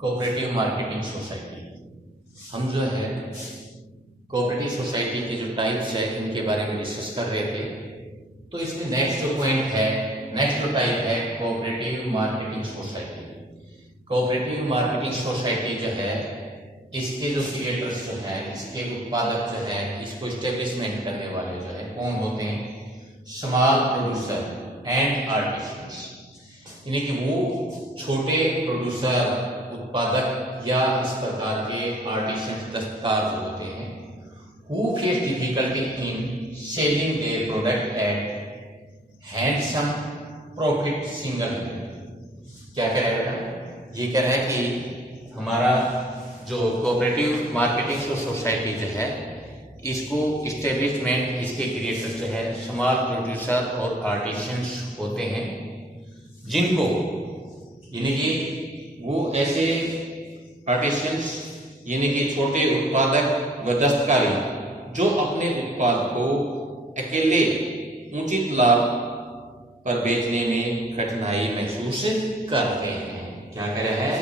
Cooperative marketing society. हम जो है कोऑपरेटिव सोसाइटी के जो टाइप्स है इनके बारे में डिस्कस कर रहे थे। तो इसमें नेक्स्ट जो पॉइंट है, नेक्स्ट जो टाइप है cooperative marketing society. Cooperative marketing society जो है इसके जो क्रिएटर्स जो है, इसके उत्पादक जो है, इसको इस्टेब्लिशमेंट करने वाले जो है कौन होते हैं? स्मॉल प्रोड्यूसर एंड आर्टिसंस, यानी कि वो छोटे प्रोड्यूसर, उत्पादक या इस प्रकार के आर्टिसंस, दस्तकार जो होते हैं, who face difficulty in selling their product at handsome profit single। क्या कह रहा है? ये कह रहा है कि हमारा जो कोऑपरेटिव मार्केटिंग सोसाइटी जो है इसको इस्टेब्लिशमेंट, इसके क्रिएटर जो है स्मॉल प्रोड्यूसर और आर्टिसंस होते हैं, जिनको यानी कि वो ऐसे आर्टिसंस यानी कि छोटे उत्पादक व दस्तकारी जो अपने उत्पाद को अकेले उचित लाभ पर बेचने में कठिनाई महसूस करते हैं। क्या कह रहा है?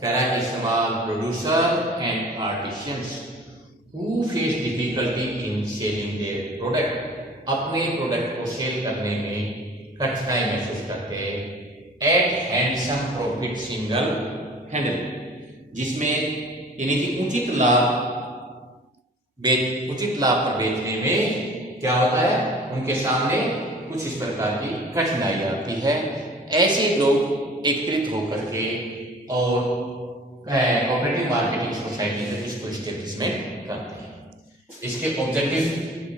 कह रहा है कि small producer and artisans who face difficulty in selling their product, अपने प्रोडक्ट को सेल करने में कठिनाई महसूस करते हैं at handsome profit single handle, जिसमें यानी कि उचित लाभ पर बेचने में क्या होता है? उनके सामने कुछ इस प्रकार की कठिनाई आती है। ऐसे लोग एकत्रित होकर के और कोऑपरेटिव मार्केटिंग सोसाइटी में इसको इस्टेब्लिशमेंट करते हैं। इसके objective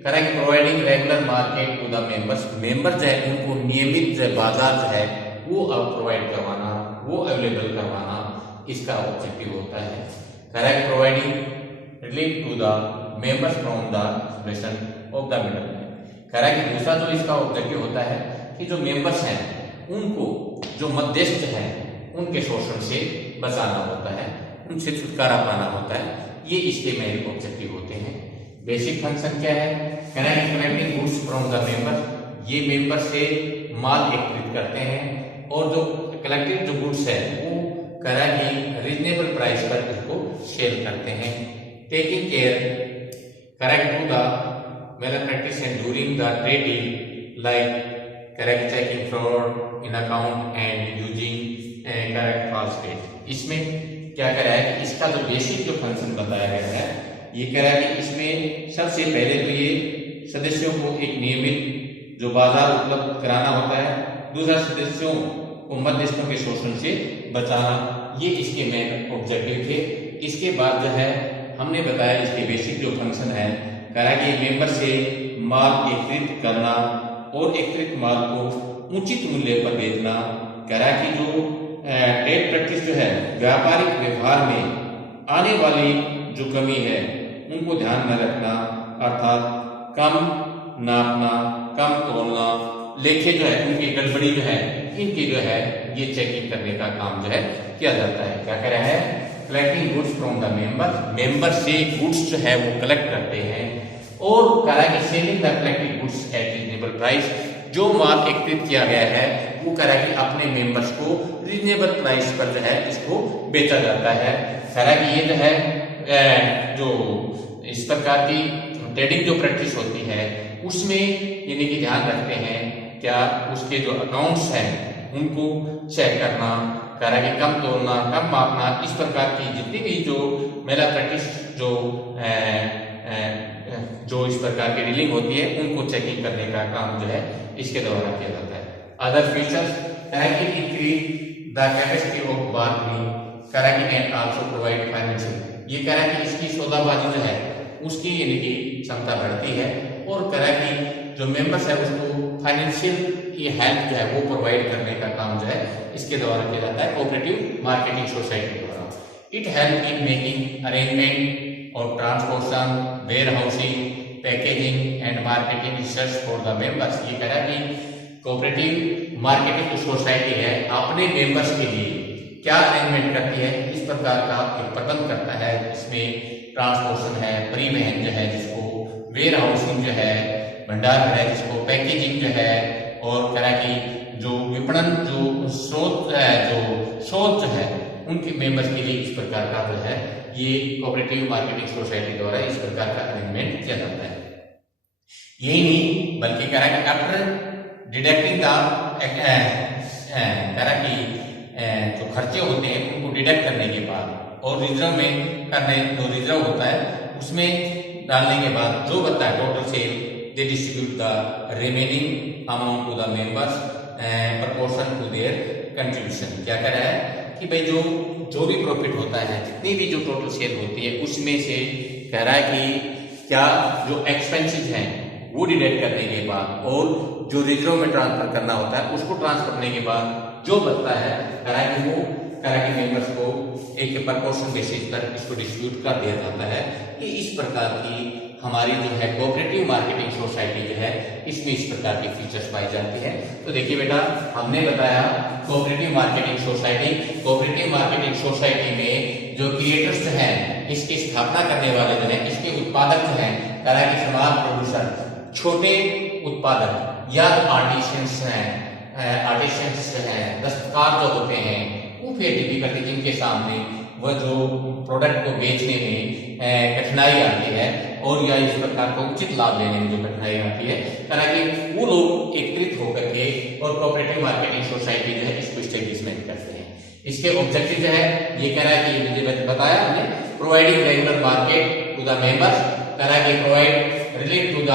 correct providing regular market to the members, member जो है उनको नियमित जो बाजार जो है वो प्रोवाइड करवाना, वो अवेलेबल करवाना इसका ऑब्जेक्टिव होता है। Correct providing relief to the members from the expression of the middle man. Correct दूसरा जो इसका ऑब्जेक्टिव होता है कि जो मेंबर्स हैं उनको जो मध्यस्थ है उनके शोषण से बचाना होता है, उनसे छुटकारा पाना होता है। ये इसके मेन ऑब्जेक्टिव होते हैं। बेसिक फंक्शन क्या है? Correct collecting goods from the member, ये मेंबर से माल एकत्रित करते हैं और जो कलेक्टेड जो गुड्स है वो करेक्ट रीजनेबल प्राइस पर इसको सेल करते हैं। Taking care correct to the malpractice and during the trade deal like correct checking fraud in account and using correct false date. इसमें क्या कह रहा है कि इसका जो बेसिक जो फंक्शन बताया गया है, ये कह रहा है कि इसमें सबसे पहले तो ये सदस्यों को एक नियमित जो बाजार उपलब्ध कराना होता है, दूसरा सदस्यों को मध्यस्थों के शोषण से बचाना, ये इसके मेन ऑब्जेक्टिव थे। इसके बाद जो है हमने बताया इसके बेसिक जो फंक्शन है, कह रहा है कि मेंबर से माल एकत्रित करना और एकत्रित माल को उचित मूल्य पर बेचना। कह रहा है कि जो ट्रेड प्रैक्टिस जो है व्यापारिक व्यवहार में आने वाली जो कमी है उनको ध्यान में रखना, अर्थात कम नापना, कम तोलना, लेखे जो है उनकी गड़बड़ी जो है इनकी जो है ये चेकिंग करने का काम जो है किया जाता है। क्या कह रहा है? Collecting goods from the member, member से गुड्स जो है वो कलेक्ट करते हैं और कह रहा है कि selling the collected goods at reasonable price, जो माल एकत्रित किया गया है वो कह रहा है कि अपने मेंबर्स को रीजनेबल प्राइस पर जो है इसको बेचा जाता है। कह रहा है कि ये जो है जो इस प्रकार की ट्रेडिंग जो प्रैक्टिस होती है उसमें यानी कि ध्यान रखते हैं क्या उसके जो अकाउंट्स हैं उनको चेक करना, कह रहा है कि कम तोलना, कम मापना, इस प्रकार की जितनी भी जो मेला प्रैक्टिस जो इस प्रकार की डीलिंग होती है उनको चेकिंग करने का काम जो है इसके द्वारा किया जाता है। Other features increase the capacity of bargaining, correct and also provide financial, ये कह रहा है कि इसकी सौदाबाजी जो है उसकी यानी कि क्षमता बढ़ती है और कह रहा है कि जो मेंबर्स है उसको फाइनेंशियल ये हेल्प जो है वो प्रोवाइड करने का काम जो है इसके द्वारा किया जाता है कोऑपरेटिव मार्केटिंग सोसाइटी द्वारा। It help in making arrangement और transportation, warehousing, packaging and marketing research for the members. ये कह रहा है कि कोऑपरेटिव मार्केटिंग जो सोसाइटी है अपने मेंबर्स के लिए क्या अरेंजमेंट करती है, इस प्रकार का एक प्रबंध करता है। इसमें ट्रांसपोर्टेशन है, परिवहन जो है जिसको, वेयर हाउसिंग जो है, भंडार है जिसको, पैकेजिंग जो है, और कह रहा है कि जो विपणन जो स्रोत जो है उनके मेंबर्स के लिए इस प्रकार का जो है ये कोऑपरेटिव मार्केटिंग सोसाइटी द्वारा इस प्रकार का अरेंजमेंट किया जाता है। यही नहीं बल्कि कह रहा कि आफ्टर डिडक्टिंग जो खर्चे होते हैं उनको डिडक्ट करने के बाद और रिजर्व में करने जो रिजर्व होता है उसमें डालने के बाद जो बचता है total sale they distribute the remaining amount to the members proportion to their contribution. क्या कह रहा है कि भाई जो भी प्रॉफिट होता है जितनी भी जो टोटल सेल होती है उसमें से कह रहा है कि क्या जो एक्सपेंसेस हैं वो डिडक्ट करने के बाद और जो रिजर्व में ट्रांसफर करना होता है उसको ट्रांसफर करने के बाद जो बचता है कह रहा है कि वो कह रहा है कि मेंबर्स को एक प्रपोर्शन बेसिस पर इसको डिस्ट्रीब्यूट कर दिया जाता है। कि इस प्रकार की हमारी जो है कोऑपरेटिव मार्केटिंग सोसाइटी जो है इसमें इस प्रकार की फीचर्स पाई जाती है। तो देखिए बेटा हमने बताया कोऑपरेटिव मार्केटिंग सोसाइटी में जो क्रिएटर्स जो हैं इसकी स्थापना करने वाले जो है इसके उत्पादक जो हैं कह रहा है कि स्मॉल प्रोड्यूसर छोटे उत्पादक या आर्टिशियंस हैं दस्तकार जो होते हैं वो फिर डिफिकल्टी जिनके सामने वह जो प्रोडक्ट को बेचने में कठिनाई आती है और या इस प्रकार का उचित लाभ लेने में जो कठिनाई आती है हालांकि वो लोग एकत्रित होकर के और कोऑपरेटिव मार्केटिंग सोसाइटी जो है इसको स्टेब्लिशमेंट करते हैं। इसके ऑब्जेक्टिव जो है ये कह रहा है कि ये मुझे बताया हमने providing regular market to the members कह रहा है कि provide relief to the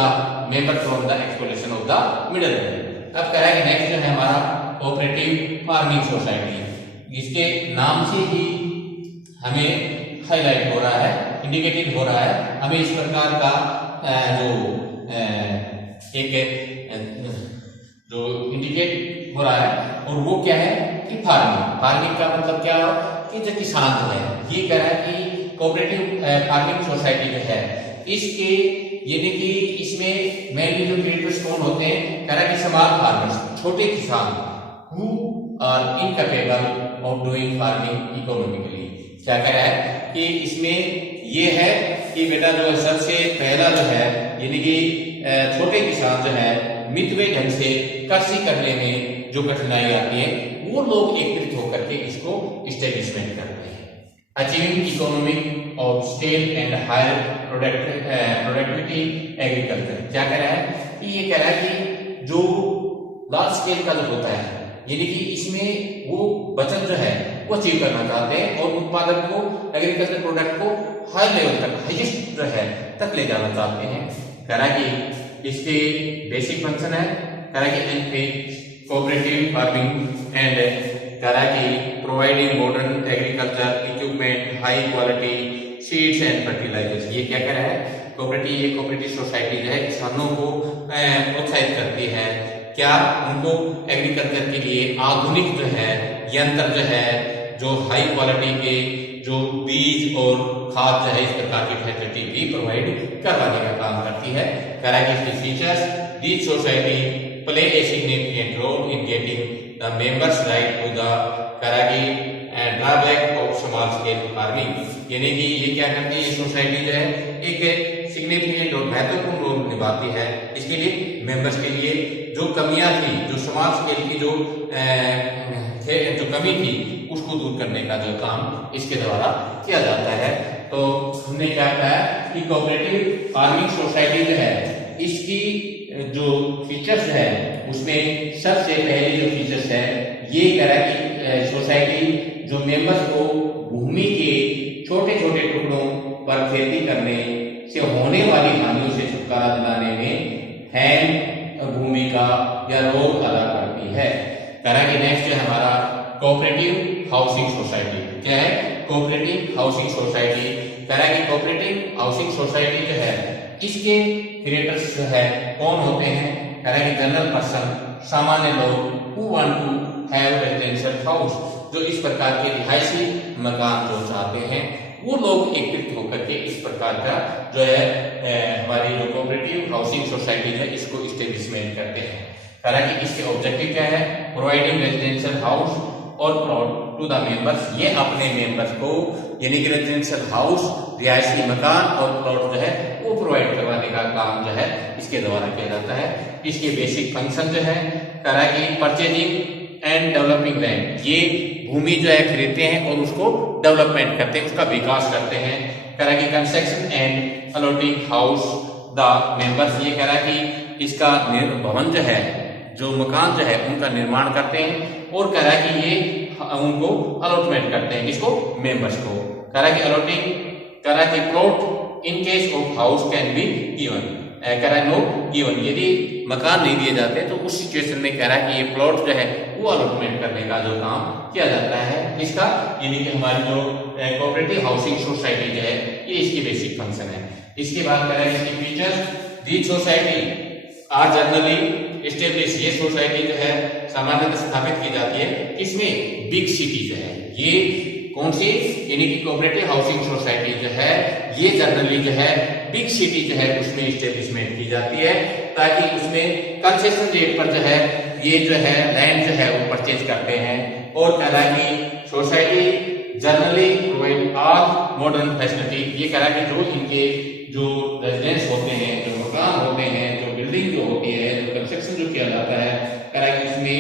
member from the exploitation of the middleman. अब कह रहा है कि नेक्स्ट जो है हमारा कोऑपरेटिव फार्मिंग सोसाइटी इसके नाम से ही हमें हाईलाइट हो रहा है इंडिकेटेड हो रहा है हमें इस प्रकार का जो इंडिकेट हो रहा है और वो क्या है कि फार्मिंग का मतलब क्या हो कि जो किसान जो है ये कह रहा है कि कोऑपरेटिव फार्मिंग सोसाइटी जो है इसके यानी कि इसमें मेनली जो क्रिएटर्स कौन होते हैं कह रहा है कि स्मॉल फार्मर्स छोटे किसान who are incapable of doing farming economically. क्या कह रहा है कि इसमें ये है कि बेटा जो है सबसे पहला जो है यानी कि छोटे किसान जो है मितव्यय ढंग से कृषि करने में जो कठिनाई आती है वो लोग एकत्रित होकर के इसको स्टेब्लिशमेंट करते हैं। Achieving economic of scale and higher productivity agriculture. क्या कह रहा है कि ये कह रहा है कि जो लार्ज स्केल का जो होता है यानी कि इसमें वो बचत जो है वो अचीव करना चाहते हैं और उत्पादन को एग्रीकल्चर प्रोडक्ट को हाई लेवल तक हाईएस्ट जो है तक ले जाना चाहते हैं। कह रहा है कि इसके बेसिक फंक्शन है कह रहा है कि एनपीएच कोऑपरेटिव फार्मिंग एंड कह रहा है कि providing modern agriculture equipment high quality seeds and fertilisers. ये क्या कह रहा है कोऑपरेटिव सोसाइटी जो है किसानों को प्रोत्साहित करती है क्या उनको एग्रीकल्चर के लिए आधुनिक जो है यंत्र जो है जो हाई क्वालिटी के जो बीज और खाद जो है इस प्रकार की फैसिलिटी भी प्रोवाइड करवाने का काम करती है। कह रहा है कि इसके features this society play a significant role in getting the members right to the कह रहा है drawback of small scale farming यानी कि ये क्या करती है ये सोसाइटी जो है एक सिग्निफिकेंट और महत्वपूर्ण रोल निभाती है इसके लिए मेंबर्स के लिए जो कमियां थी जो समाज स्केल की जो कमी थी उसको दूर करने का जो काम इसके द्वारा किया जाता है। तो हमने क्या कहा कि कोऑपरेटिव फार्मिंग सोसाइटी जो है इसकी जो फीचर्स है उसमें सबसे पहले जो फीचर्स है ये कह रहा है कि सोसाइटी जो मेंबर्स को भूमि के छोटे छोटे टुकड़ों पर खेती करने से होने वाली हानियों से छुटकारा दिलाने में अहम भूमिका या रोल अदा करती है। कह रहा है कि नेक्स्ट है हमारा कोऑपरेटिव हाउसिंग सोसाइटी। क्या है कोऑपरेटिव हाउसिंग सोसाइटी? कह रहा है कि कोऑपरेटिव हाउसिंग सोसाइटी जो है इसके क्रिएटर्स जो है कौन होते हैं? कह रहा है कि जनरल पर्सन सामान्य लोग who want to have residential house जो इस प्रकार के रिहायशी मकान जो चाहते हैं वो लोग एकत्रित होकर के इस प्रकार का जो है हमारी जो कोऑपरेटिव हाउसिंग सोसाइटी है इसको इस्टेब्लिशमेंट करते हैं। कह रहा है कि इसके ऑब्जेक्टिव क्या है? प्रोवाइडिंग रेजिडेंशियल हाउस और प्लॉट टू द मेंबर्स। ये अपने मेंबर्स को यानी कि रेजिडेंशियल हाउस रिहायशी मकान और प्लॉट जो है वो प्रोवाइड करवाने का काम जो है इसके द्वारा किया जाता है। इसके बेसिक फंक्शन जो है कह रहा है कि परचेजिंग एंड डेवलपिंग लैंड। ये भूमि जो है खरीदते हैं और उसको डेवलपमेंट करते हैं, उसका विकास करते हैं। कह रहा है कि construction and allotting house the members, ये कह रहा है कि इसका भवन जो है, जो मकान जो है उनका निर्माण करते हैं और कह रहा है कि ये उनको अलॉटमेंट करते हैं, इसको मेंबर्स को। कह रहा है कि अलॉटिंग, कह रहा है कि plot in case of house can be given, कह रहा है नो गिवन, यदि मकान नहीं दिए जाते तो उस सिचुएशन में कह रहा है कि ये प्लॉट जो है वो अलॉटमेंट करने का जो काम किया जाता है इसका, यानी कि हमारी जो कोऑपरेटिव हाउसिंग सोसाइटी जो है ये इसकी बेसिक फंक्शन है। इसके बाद कह रहा है इसकी features, the society are generally establish, ये सोसाइटी जो है सामान्यतः स्थापित की जाती है इसमें बिग सिटी जो है, ये कौन सी, यानी कि कोऑपरेटिव हाउसिंग सोसाइटी जो है ये जनरली जो है बिग सिटी जो है उसमें एस्टेब्लिशमेंट की जाती है, ताकि उसमें कंसेशन रेट पर जो है ये जो है लैंड जो है वो परचेज करते हैं। और कह रहा है कि society generally provide all modern facility, ये कह रहा है कि जो इनके जो रेजिडेंस होते हैं, जो मकान होते हैं, जो बिल्डिंग जो होती है, जो कंस्ट्रक्शन जो किया जाता है, कह रहा है कि उसमें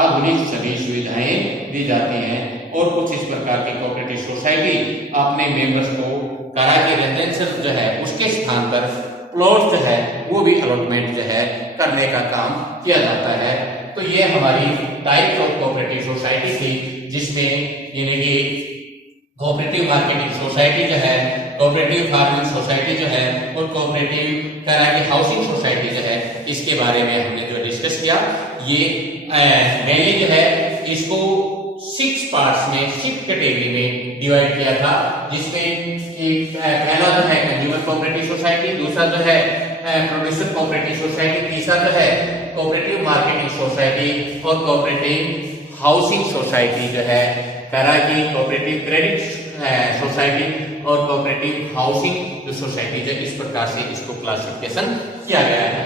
आधुनिक सभी सुविधाएं दी जाती हैं। और कुछ इस प्रकार की कोऑपरेटिव सोसाइटी अपने मेंबर्स को कह रहा है कि रेजिडेंशियल जो है उसके स्थान पर प्लॉट जो है वो भी अलॉटमेंट जो है करने का काम किया जाता है। तो ये हमारी टाइप ऑफ कोऑपरेटिव सोसाइटी थी, जिसमें यानी कि कोऑपरेटिव मार्केटिंग सोसाइटी जो है, कोऑपरेटिव फार्मिंग सोसाइटी जो है और कोऑपरेटिव कह रहा है कि हाउसिंग सोसाइटी जो है, इसके बारे में हमने जो डिस्कस किया, ये मेनली जो है इसको 6 पार्ट्स में, 6 कैटेगरी में डिवाइड किया था, जिसमें पहला जो है कंज्यूमर कोऑपरेटिव सोसाइटी, दूसरा जो है प्रोड्यूसर कोऑपरेटिव सोसाइटी, तीसरा जो है कोऑपरेटिव मार्केटिंग सोसाइटी और कोऑपरेटिव हाउसिंग सोसाइटी जो है, कह रहा है कि कोऑपरेटिव क्रेडिट सोसाइटी और कोऑपरेटिव हाउसिंग जो सोसाइटी जो इस प्रकार से इसको क्लासिफिकेशन किया गया है।